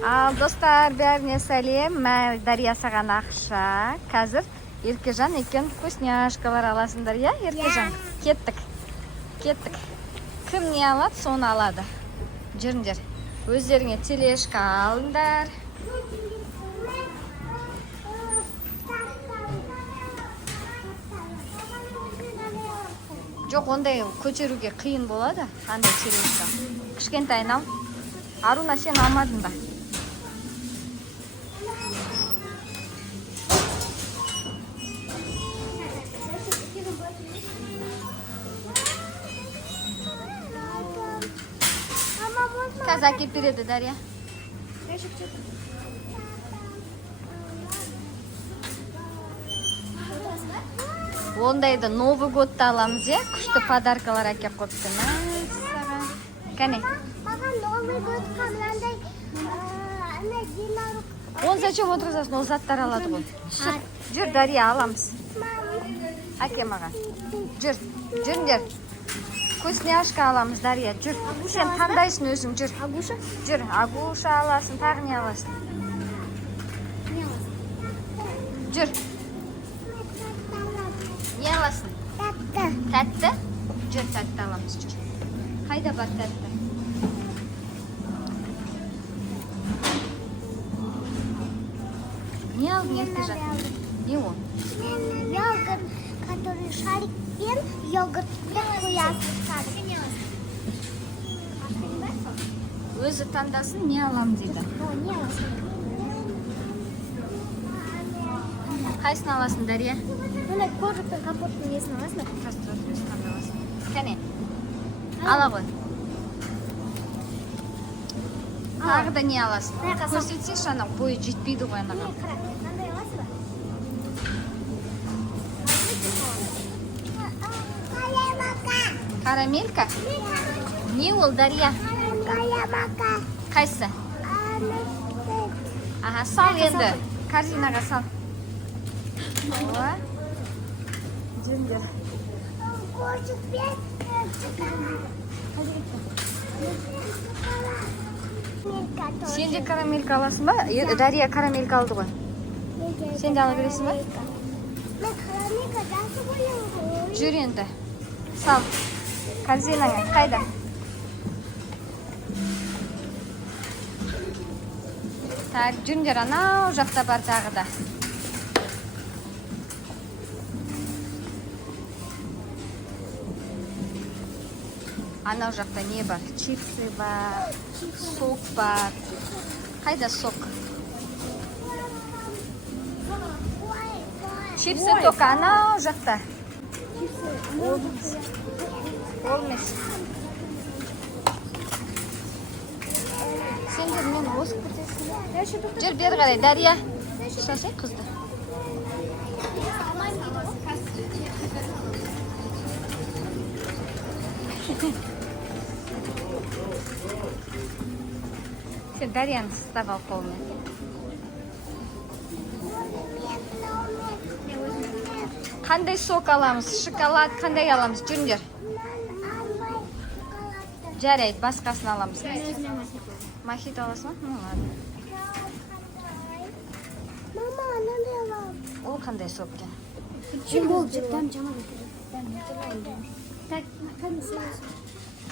Ал достар, бәріне сәлем. Мен Дария саған ақша. Қазір Еркежан екен вкусняшкалар аласыңдар, я, Еркежан? Кеттік. Кім не алады, соны алады. Жүріңдер. Өздеріңе телешка алыңдар. Жоқ, ондай көтеруге қиын болады, андай телешка. Кішкентайын ал. Аруна, сен алмадың ба? Қазір әкеп береді, Дария. Ондайды Новый годта аламыз, е? Күшті подаркалар әкеп қойыпты. Кәне? Маған Новый год қамландай Он зачем отырғызасын, ол заттар алады ғой. Жүр, Дария, аламыз. Әке маған. Жүріңдер. Вкусняшка аламыз, Дария, жүр. Сен таңдайсың өзің, жүр. Агуша? Жүр, агуша аласың, тағы не аласың? Не аласың? Жүр. Не аласың? Тәтті. Тәтті? Жүр, тәтті аламыз, жүр. Қайда бар тәтті? Не алдың, Еркежан? Не ол? Йогурт, который шарикпен йогуртты қоясың. Өзі таңдасын, не алам дейді. Не аласың? Қайсын аласың, Дария? Мына кожа пен капоттың несін аласың? Өзі таңдаласың. Кәне? Ала ғой. Тағы да не аласың? Көрсетсеш, ана бойы жетпейді ғой анаға. Қандай аласың ба? Карамелька? Не ол, Дария? Каямака. Қайсы? Аха, сал енді. Корзинаға сал. Ола. Жүріңдер. Сен де карамелька аласың ба? Дария карамелька алды ғой. Сен де ала бересің ба? Мен карамелька жақсы көремін. Жүр енді. Сал. Корзинаңа қайда? Так, жүріңдер, анау жақта бар тағы да. Анау жақта не бар? Чипсы бар, сок бар. Қайда сок? Чипсы только анау жақта. Олмес. Сендер мені осып кетесің. Жүр, бері қарай, Дария. Шашай қызды. Сен Дарияны ұстап ал қолымен. Қандай сок аламыз? Шоколад қандай аламыз? Жүріңдер. Жарайды, басқасын аламыз. Мохито аласың ба? Ну, ладно. Мама, анандай алам. Ол қандай сок екен?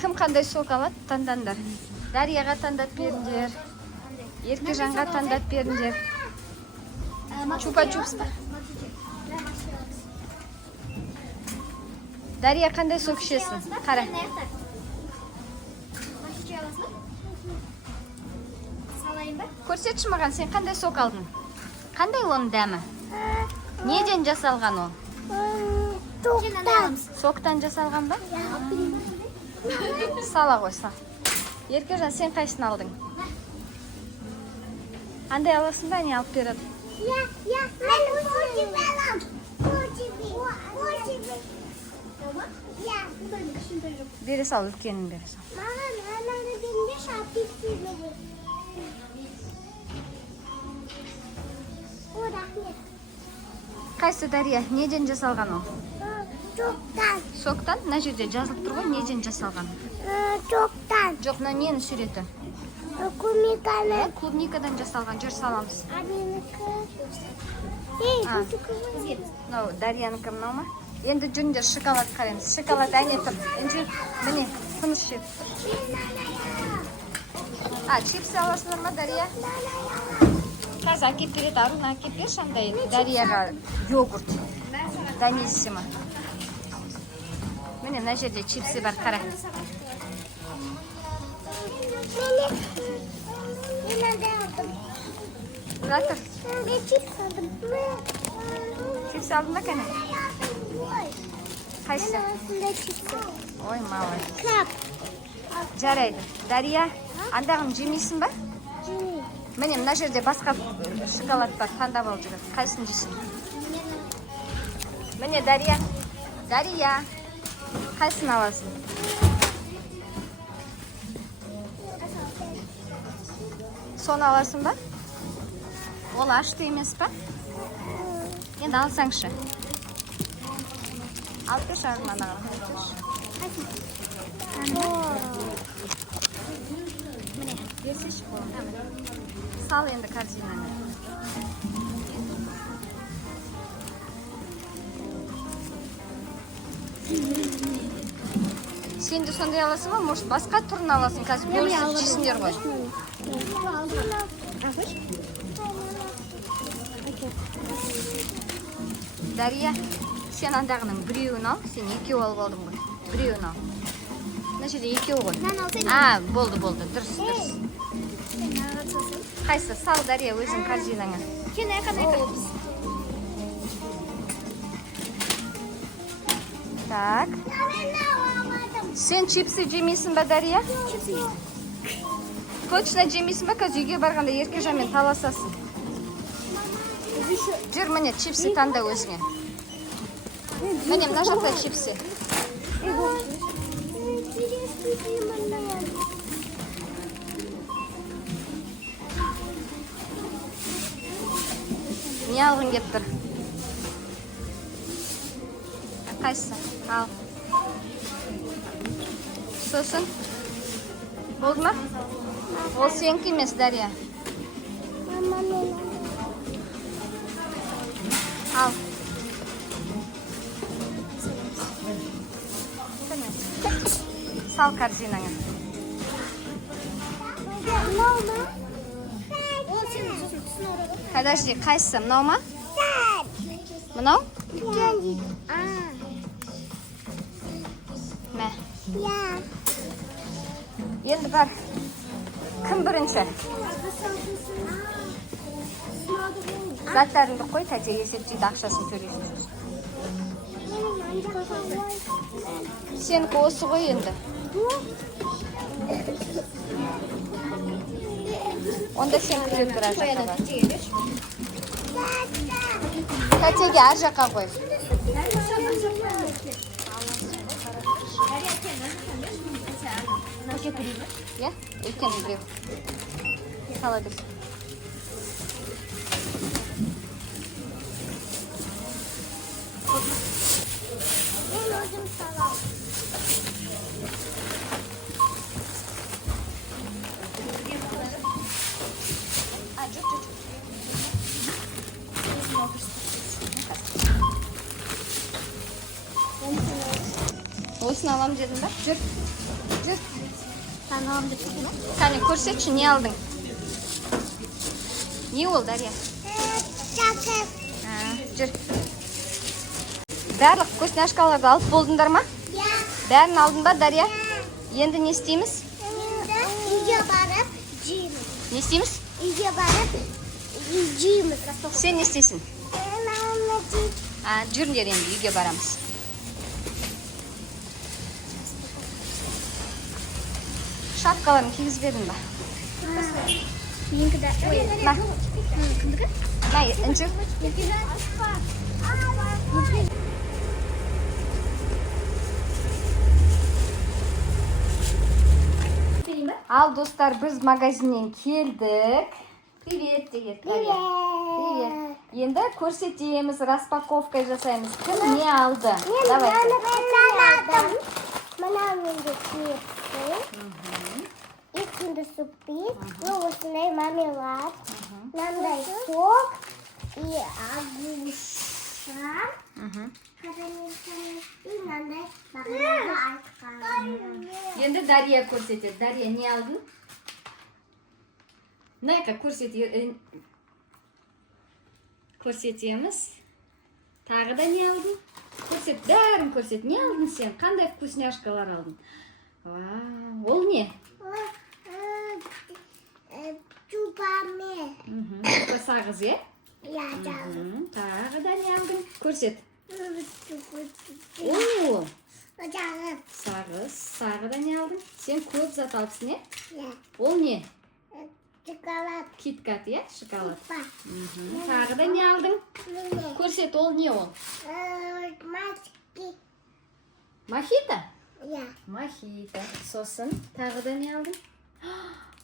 Кім қандай сок алады? Таңдандар. Дарияға таңдап беріңдер. Еркежанға таңдап беріңдер. Чупа-чупс па? Дария қандай сок ішесің? Қара. Көрсетші маған, сен қандай сок алдың? Қандай оның дәмі? Неден жасалған ол? Тоқтан. Соктан жасалған ба? Сала ғой, сал. Еркежан, сен қайсын алдың? Андай аласың ба, не алып береді? Мен форчиби алам. Форчиби. Бере сал, үлкенін бере сал. Маған ананы берінде шапик О, рахмет. Қайсы, Дария, неден жасалған ол? Тоқтан. Соктан? Мына жерде жазылып тұр ғой, неден жасалған? Тоқтан. Жоқ, мына нені суреті? Клубниканы. Клубникадан жасалған, жүр саламыз. А менікі? А. Мынау Дариянікі мынау ма? Енді жүріңдер шоколад қараймыз. Шоколад әне тұр. Енді міне, тыныш жеп. А, чипсы аласыңдар ма, Дария? Қазір әкеп береді, Аруна әкеп берші андай Дарияға йогурт. Даниссимо. Міне, мына жерде чипсы бар, қара. Мен андай алдым. Жатыр. Мен чипс алдым. Чипсы алдың ба кәне? Қайсы? Осындай чипсы. Ой, малай. Краб. Жарайды. Дария, андағын жемейсің ба? Жемеймін. Міне, мына жерде басқа шоколад бар, таңдап алып жүреді. Қайсын жейсің? Міне, Дария. Дария. Қайсын аласың? Соны аласың ба? Ол ашты емес па? Енді алсаңшы. Алып берші Арманаға. Міне, берсеші болды. Сал енді корзинаны. Сен де сондай аласың ба? Может, басқа түрін аласың? Қазір бөлісіп жейсіңдер ғой. Дария, сен андағының біреуін ал. Сен екеу алып алдың ғой. Біреуін ал. Мына жерде екеу ғой. А, болды. Дұрыс. Қайсы? Сал, Дария, өзің корзинаңа. Так. Сен чипсы жемейсің ба, Дария? Точно жемейсің ба? Қазір үйге барғанда Еркежанмен таласасың. Жүр, міне, чипсы таңда өзіңе. Міне, мына жақта чипсы. Не алғың кеп тұр? Қайсы? Ал. Сосын? Болды ма? Ол сенікі емес, Дария. Ал. Сал корзинаңа. Подожди, қайсы? Мынау ма? Мынау? Мә. Енді бар. Кім бірінші? Заттарыңды қой, тәте есептейді, ақшасын төлейсің. Сенікі осы ғой енді. Онда сен күзет бір ар жаққа бар. Тәтеге ар жаққа қой. Иә, үлкен біреу. Сала берсін. Мен өзім салам. Осыны алам дедің ба? Жүр. Sen aldım bunu. Kani көрсетші, не алдың? Не ол, Дария? Çakır. Жүр. Барлық вкусняшкаларды алып болдыңдар ма? Ya. Бәрін алдың ба, Дария? Енді не істейміз? Şimdi iyice barıp cimiz. Не істейміз? İyice barıp cimiz. Сен не істейсің? Anlatayım. Жүріңдер енді, үйге барамыз. Шапкаларын кигізбедің ба? Benimki de. На. Kındıkı? На, інжір. Ал, достар, біз магазиннен келдік. Привет, деген. Привет. Енді көрсетеміз, распаковка жасаймыз. Кім не алды? Давай. Ben aldım. Bana önce çipsi. İlk Kinder Surprise. Осындай мармелад. Мынандай сок. И агуша. И мынандай бағанағы айтқан. Енді Дария көрсетеді. Дария не алдың? Найка көрсетеміз. Тағы да не алдың? Көрсет, бәрін көрсет. Не алдың сен? Қандай вкусняшкалар алдың? Ол не? Чупаме. Чупа сағыз, е? Я жалым. Тағы да не алдың? Көрсет. Ол не ол? Жалым. Сағыз. Сағы да не алдың? Сен көп зат алыпсың, е? Я. Ол не? Шоколад. Киткат, е? Шоколад. Па. Тағы да не алдың? Міне. Көрсет, ол не ол? Маски. Мохито? Я. Мохито. Сосын, тағы да не алдың?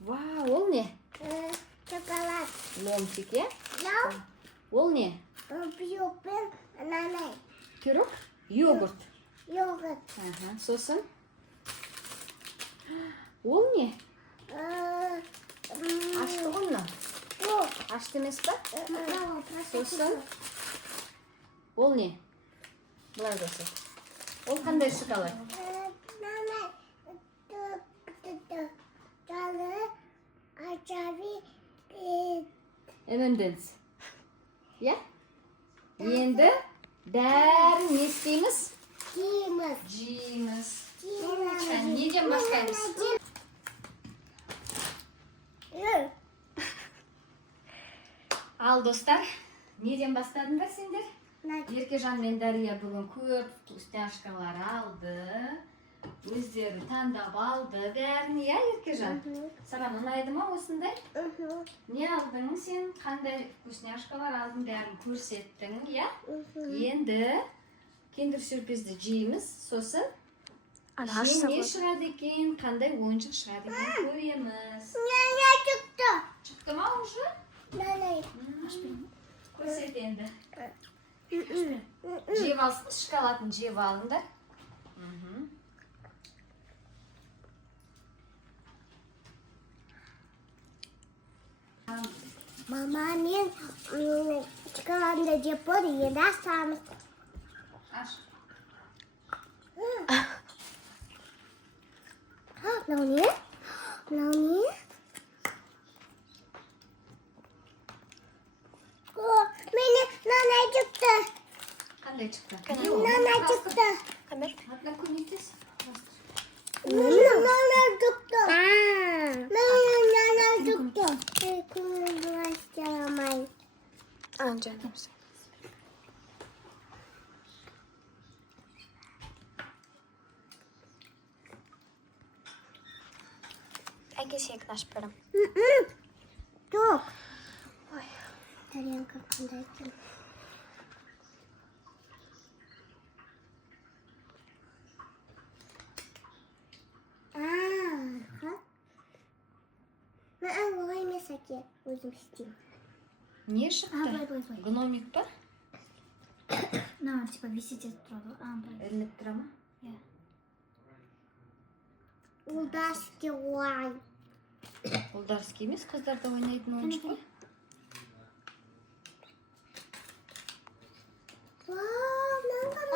Вау, ол не? Шоколад. Ломтик, е? Я. Ол не? Пиопен. Нанай. Пирог? Йогурт. Йогурт. Сосын? Ол не? Ашты ғой мынау? Жоқ. Ашты емес па? Сосын. Сосын? Ол не? Былай көрсет. Ол қандай шоколад? Нанай. Жалы. Ачави. M&M's. Я? Енді бәрін не істейміз? Жейміз. Жейміз. Неден бастаймыз? Ал достар, неден бастадыңдар сендер? Еркежан мен Дария бүгін көп вкусняшкалар алды. Өздері таңдап алды бәрін, иә, Еркежан? Саған ұнайды ма осындай? Не алдың сен? Қандай вкусняшкалар алдың бәрін көрсеттің, иә? Енді Kinder Surprise'ді жейміз, сосын не шығады екен, қандай ойыншық шығады екен көреміз. Нана шықты. Шықты ма уже? Нанай. Көрсет енді. Жеп алсын, шоколадын жеп алыңдар. Мама, мен шоколадында жеп болды, енді асамыз. Аш. Мынау не? Мынау не? Мені нанай шықты. Қандай шықты? Нанай шықты. Атына көмектес. Нанай шықты. Нанай шықты. Күнін бұлай істей алмай. Canım. Әкесі екі ашып берем. Жоқ. Ой, тарелка қандай екен. Олай емес әке, өзім істеймін. Не шықты? Гномик па? Мына типа висит етіп тұрады. Ілініп тұра ма? Иә. Ұлдаске олай. Ұлдарский емес, қыздарда ойнайтын ойыншық қой.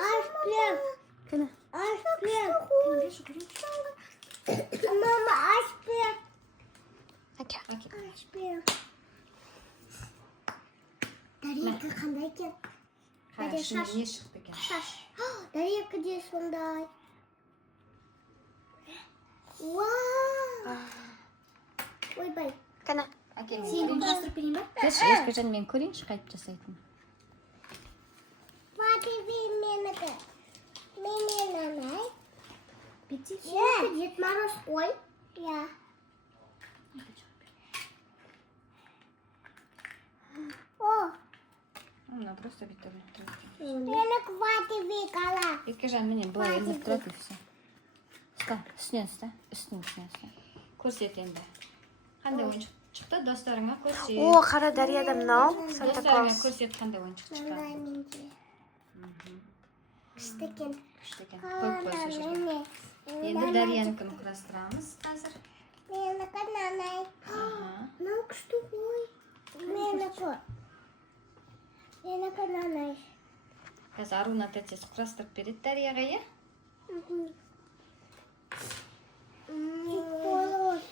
Ашпен. Кені? Ашпен. Мама, ашпен. Әке. Ашпен. Тарелка қандай екен? Ішіне не шықты екен? Шаш. Тарелка де сондай. Вау. Ойбай. Кені? Әке, Сен құрастырып берейін ба? Көрші, Еркежан мен көрейінші қайтып жасайтын. Ватеви менікі. Менен анай. Бетте? Дед Мороз ой. Я. О, Мына просто бүйтіп ілініп тұрады. менікі ватеви қала. Еркежан менен былай ілініп тұрады и все. Ұста, үстінен ұста. Үстінен ұста. Көрсет енді. Қандай ойыншық шықты? Достарыңа көрсет. О, қара Дарияда мынау. Санта Достарыңа Клаус. көрсет қандай ойыншық Мындай шықты. менде. Күшті екен. Күшті екен. Көп болса жерге. Енді Дариянікін құрастырамыз қазір. Менікі нанай. Ага. Ну, що ой? Менікі. Менікі нанай. Қазір Аруна тәтесі құрастырып береді Дарияға, иә? Болот.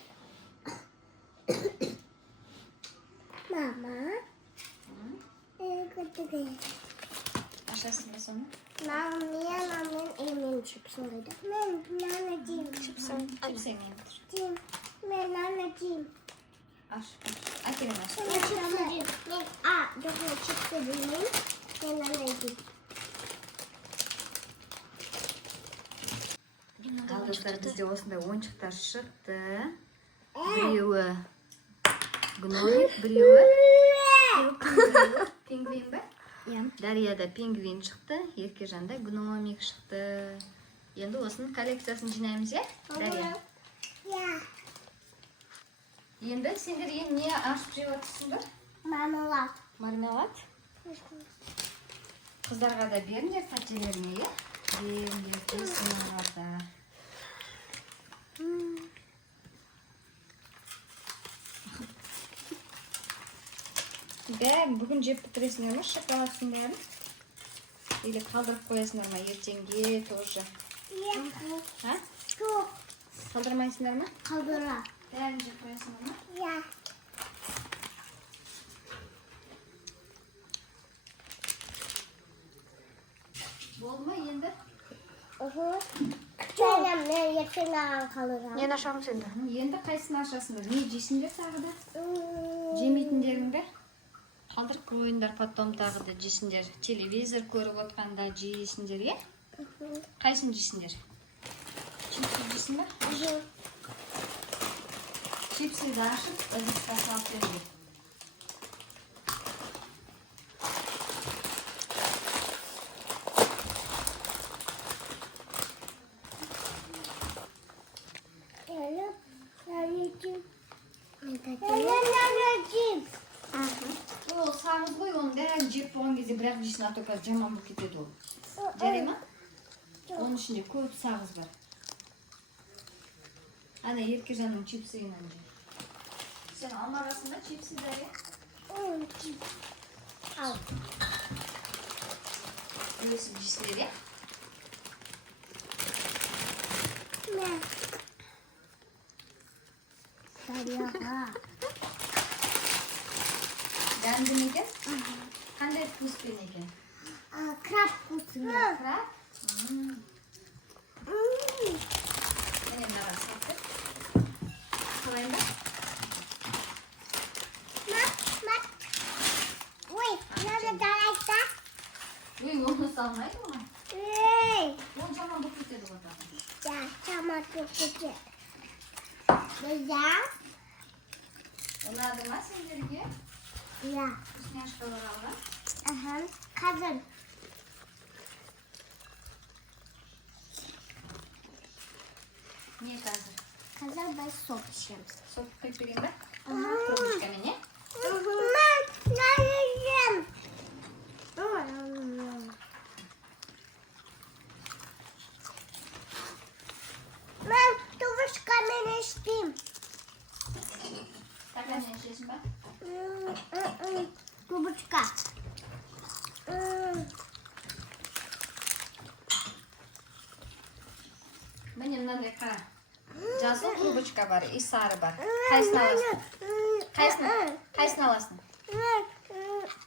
Мама. Менікі. Ашасың ба соны? Мен емен чипсын қойды. Мен нана деймін. Чипсың ең тұр. Мен нана деймін. Аш. Әкелем аш. Мен чипсы деймін. Мен нана деймін. Қалдықтар бізде осындай ойыншықтар шықты. Біреуі гномик, біреуі пингвин ба? Дарияда пингвин шықты, Еркежанда гномик шықты. Енді осының коллекциясын жинаймыз, иә? Дария. Енді сендер ең не ашып жеп отырсың ба? Мармелад. Мармелад. Қыздарға да беріңдер тәтелеріне, иә? Беріңдер сыйларда. Бәрін бүгін жеп бітіресіңдер ме шоколадтың бәрін? Или қалдырып қоясыңдар ма ертеңге тоже? Ha? Жоқ. Қалдырмайсыңдар ма? Қалдыра. Бәрін жеп қоясыңдар ма? Я. Болды ма енді? Мен ертең аған қалдыра. Нені ашамыз енді? Енді қайсыны ашасыңдар? Не жейсіңдер тағы да? Жемейтіндерің бе? Қалдырып қойыңдар, потом тағы да жейсіңдер. Телевизор көріп отқанда жейсіңдер, е? Қайсын жейсіңдер? Чипсы жейсің ба? Чипсыды ашып, ыдысқа салып беріңдер. Ол сағыз ғой, оның бәрін жеп болған кезде бірақ жейсің, а только жаман болып кетеді ол. Жарай ма? Оның ішінде көп сағыз бар. Ана Еркежанның чипсыйынан же. Сен алмағасың ба чипсы Дария? Ал. Өсіп жейсіңдер, е? Дарияға. Дәмді ме екен? Қандай вкуспен екен? Краб вкусын. Краб? Міне мынаған сатып. Қалай ба? Ой, надо дарайта. Ой, оны салмайды оған. Ол жаман болып кетеді ғой. Ja, жаман болып кетеді. Бұлда? Ұнады ма сендерге? Ja. Вкусняшкалар алған? Қазір. Не қазір? Қазір біз соп ішеміз. Соп құйып берейін ба? Трубочкамен, е? Мен трубочкамен ішпеймін. Стаканмен ішесің ба? Трубочка. Міне мынандай қара. Жасыл трубочка бар, и сары бар. Қайсын аласың? Қайсын аласың?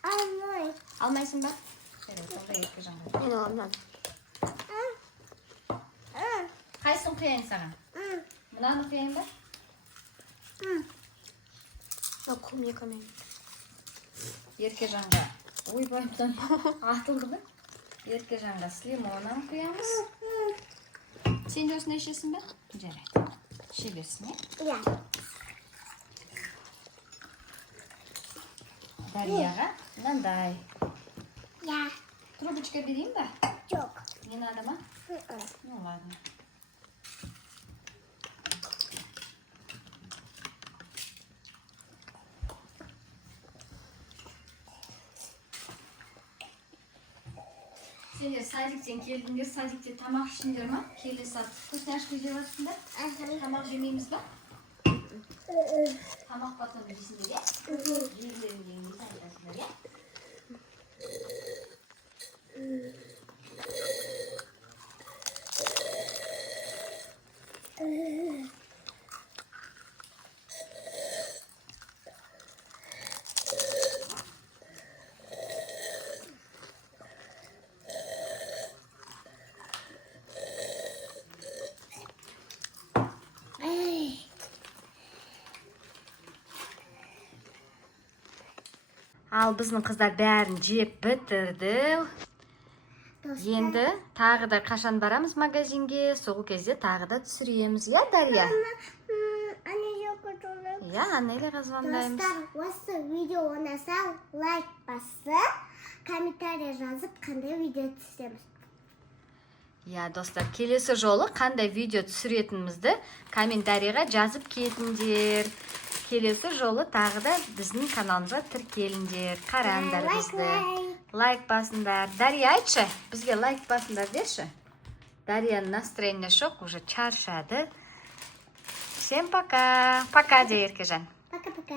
Алмай. Алмайсың ба? Сонда Еркежанға. Мен аламын. Қайсын құяйын саған? Мынаны құяйын ба? Клубникамен. Еркежанға ойбайымдан атылды ба? Еркежанға с лимонын құямыз. Сен де осында ішесің ба? Жарайды. Іше берсін, е? Ja. Дарияға мынандай. Ja. Трубочка берейін ба? Жоқ. Не надо ма? Ну ладно. Сендер садиктен келдіңдер, садикте тамақ ішіңдер ма? Келе сатып вкусняшка жеп жатсыңдар? Тамақ жемейміз ба? Тамақ батон жейсіңдер, иә? Жерлеріңден айтасыңдар, иә? Ал біздің қыздар бәрін жеп бітірді. Енді тағы да қашан барамыз магазинге, сол кезде тағы да түсіреміз. Я, Дарья? Я, Аннелеға звондаймыз. Достар, осы видео ұнаса лайк басып, комментарий жазып, қандай видео түсіреміз. Я, достар, келесі жолы қандай видео түсіретінімізді комментарийға жазып кетіңдер. Келесі жолы тағы да біздің каналымызға тіркеліңдер, қараңдар бізді. Лайк басыңдар. Дарья, айтшы, бізге лайк басыңдар деші. Дарьяның настроение жоқ, уже чаршады. Всем пока. Пока, де, Еркежан. Пока-пока.